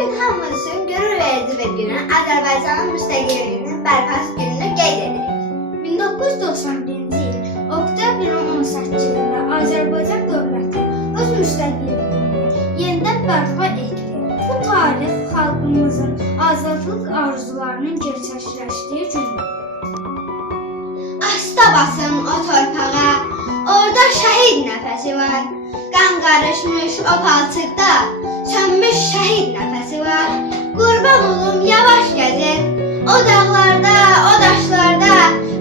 Bugün hamımız üçün qürur verici bir günü, Azərbaycanın müstəqilliyinin bərpası gününü qeyd edirik. 1991-ci il oktyabrın 18-də Azərbaycan dövləti öz müstəqilliyini yenidən bərpa etdi. Bu tarix xalqımızın azadlıq arzularının gerçəkləşdiyi gündür. Asta basın o torpağa, orada şəhid nəfəsi var. Qan qarışmış o palçıqda, sönmüş şəhid nəfəsi var. Qurban olum yavaş gəzir, o dağlarda, o daşlarda,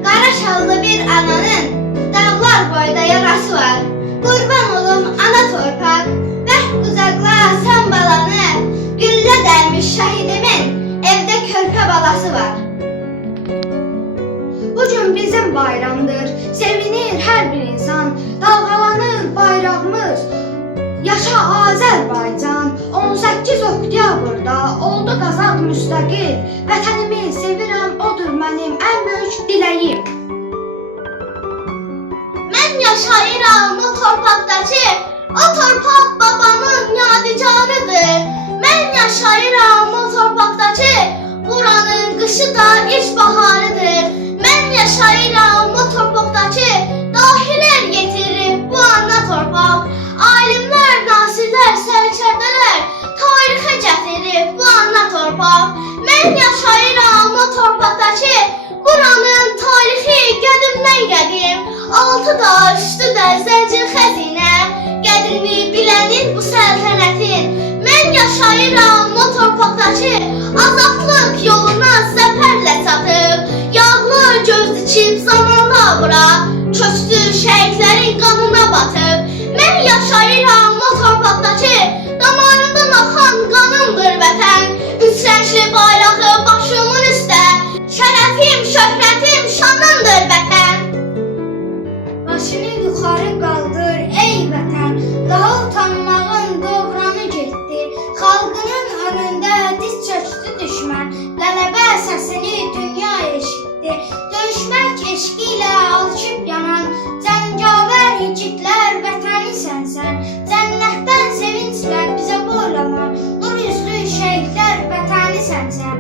qara şallı bir ananın dağlar boyda yarası var. Qurban olum ana torpaq, bəxt qucaqla sən balanı, güllə dərmiş şəhidimin evdə körpə balası var. Bugün bizim bayramdır, sevinir her bir insan, dalgalanır bayrağımız. Yaşa Azərbaycan, 18 oktyabrda oldu qazaq müstəqil. Vətənimi sevirəm, odur mənim ən böyük diləyim. Mən yaşayıram o torpaqdakı, o torpaq babamın yadigarıdır. Mən yaşayıram o torpaqdakı, buranın qışı da ilk baharıdır. Mən yaşayıram o torpaqdakı, dahilər getirir bu ana torpaq. Alimlər, nasirlər, sərkərdələr tarixə gətirir bu ana torpaq. Mən yaşayıram o torpaqdakı, buranın tarixi qədimdən qədim. Altı da, üstü də zəncir xəzinə, qədrini bilənir bu səltənətin. Mən yaşayıram o torpaqdakı, azadlıq yoluna zəfərlə çatıb. Yağlı göz dikib zamanla bura, köksü şəhidlərin qanına batıb. Mən yaşayıram o torpaqdakı, damarından axan qanımdır vətən. Üç rəngli bayrağı başımın üstə, şərəfim, şöhrətim, şanımdır vətən. Başını yuxarı qaldır ey vətən, daha utanmağın dovranı getdi. Xalqının önündə diz çöktü düşmən, qələbə səsini dünya eşitdi. Döyüşmək eşqi ilə alışıb yanan cəngavər igidlər vətəni sənsən. Cənnətdən sevinclə bizə boylanan nur üzlü şəhidlər vətəni sənsən.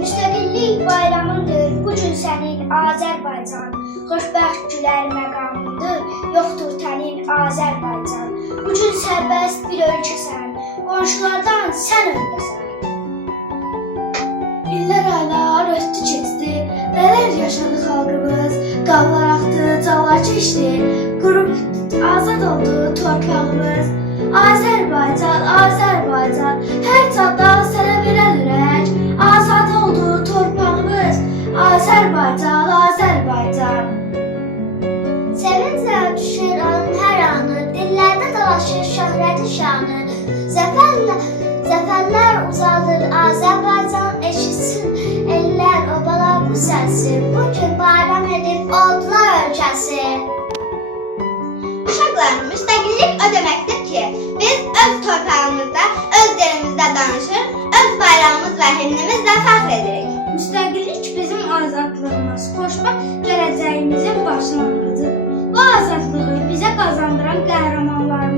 Müstəqillik bayramındır bu gün sənin Azərbaycan. Xoşbəxt gülər məqamındır, yoxdur tənin Azərbaycan. Bu gün sərbəst bir ölkəsən, qonşulardan sən öndəsən. İllər aylar ötdü keçdi, nələr yaşadı xalqımız, qanlar axdı, canlar keçdi, qurub azad oldu torpağımız. Azərbaycan, Azərbaycan, hər çatda sənə verən ürək, azad oldu torpağımız. Azərbaycan, Azərbaycan. Sevinclə düşür onun hər anı, dillərdə dolaşır şöhrəti şanı. Zəfərlər uzadır Azərbaycan, eşitsin ellər obalar bu səsi. Bugün bayram edib oldular ölkəsi. Uşaqlar, müstəqillik o deməkdir ki, biz öz torpağımızda, öz dilimizdə danışır, öz bayrağımız və himnimizlə fəxr edirik. Müstəqillik bizim azadlığımız, xoşbəxt gələcəyimizin başlanğıcıdır. Bu azadlığı bizə qazandıran qəhrəmanlarımız